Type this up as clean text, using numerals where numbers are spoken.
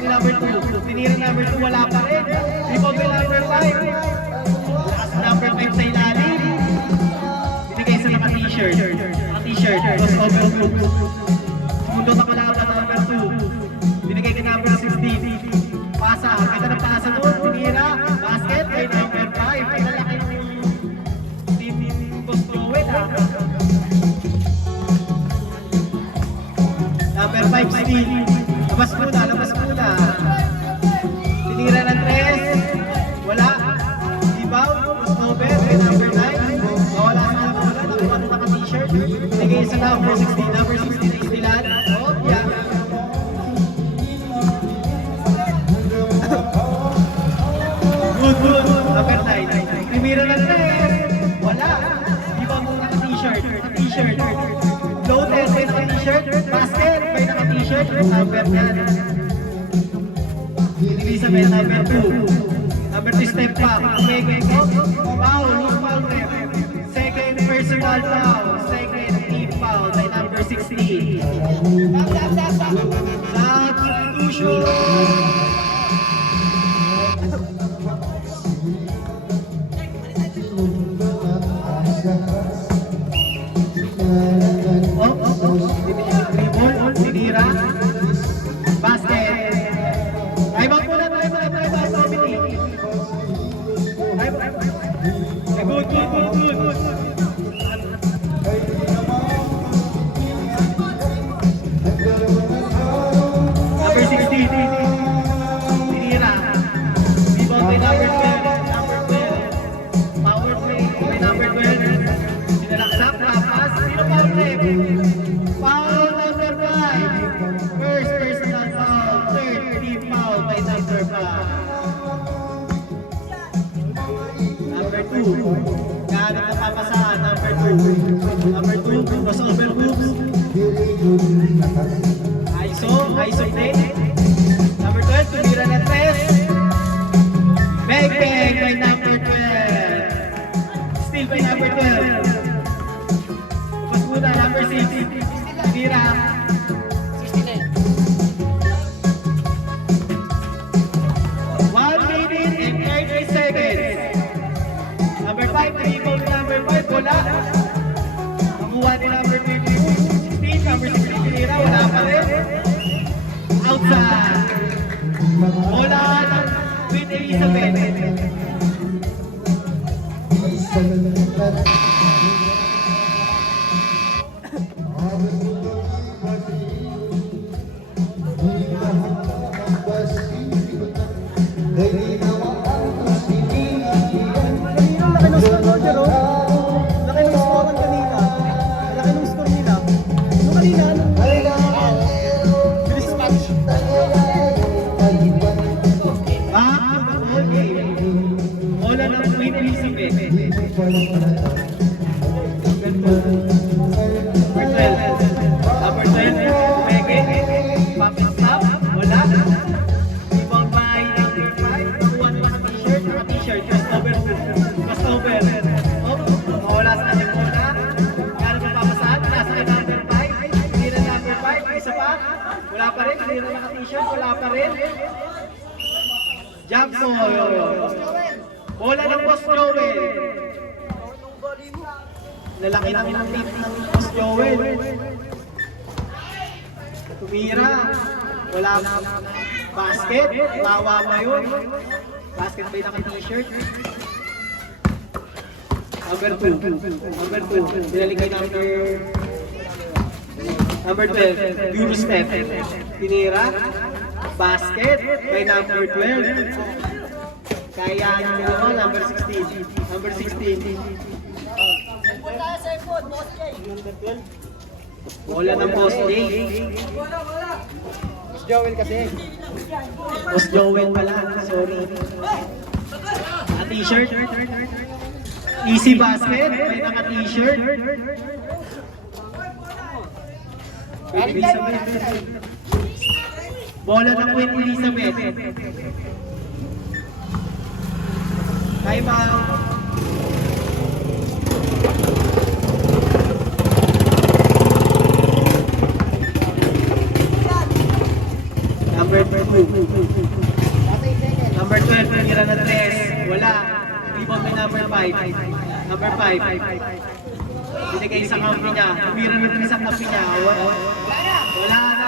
ni number 2. Tinira number 2, wala pa rin. Rebound ni number 5. Last number 5 sa ilalim. Binigay sa naka-t-shirt. Naka-t-shirt. Crossover hook. Sumundot ako na number 2. Binigay ni number 16. Pasa. Ganda ng pasa doon. Tinira. Basket kay number 5. Ay lalaki ng team Boss Joel ha. Number 5 steal. Labas muna, labas muna. Tinira ng 3. Wala. Rebound. Crossover kay number 9. Wala sa mga bola. Nakuha na naka-t-shirt. Binigay sa number 16. Number 16 na istilan. Oh, yeah. Good. Number 9. Tinira ng 3. Wala. Rebound muna naka-t-shirt. T-shirt. Loaded by naka-t-shirt. Basket by naka-t-shirt. Number 10. Binigay sa may number 2. Number 2 step back. Second foul. Loose foul rep. Second personal foul. Second team foul by number 16. Substitution. Tinira. Basket. Time out muna. Time out. Committee. Good. Number 16. Tinira. Rebound by number 12. Number 12. Power play by number 12. Sinalaksak. Pass. Sino power play? Foul number 5. First personal foul. Third team foul by number 5. Number 2. Gaano na papasaan? Number 2. Number 2. Crossover hoops. ISO play. Number 12. Tumira na 3. Bang by number 12. Still by number 12. Pas muna number 6. Tira. 69. 1 minute and 30 seconds. Number 5, rebound number 5, wala. Nakuha ni number 16, number 16, tinira, wala pa rin. Outside. Wala ng Queen Elizabeth. Jackson. Bola ng Boss Joel. Lalaki ng team ng Boss Joel. Tumira. Wala basket. Tawa pa yun. Basket ba yung naka-t-shirt? Number 2. Dinaligay number 12. Eurostep. Tinira. Basket by number 12. Kaya ano number 16. Number 16. Bola ng Boss Jay. Boss Joel kasi. Boss Joel pala. Sorry. T-shirt. Easy basket. May naka-t-shirt. Bola ng Queen Elizabeth. Time out. Number 2. Number 12, tinira na 3. Wala. Rebound by number 5. Number 5. Binigay sa kampi niya. Tumira na 3 sa kampi niya. Wala.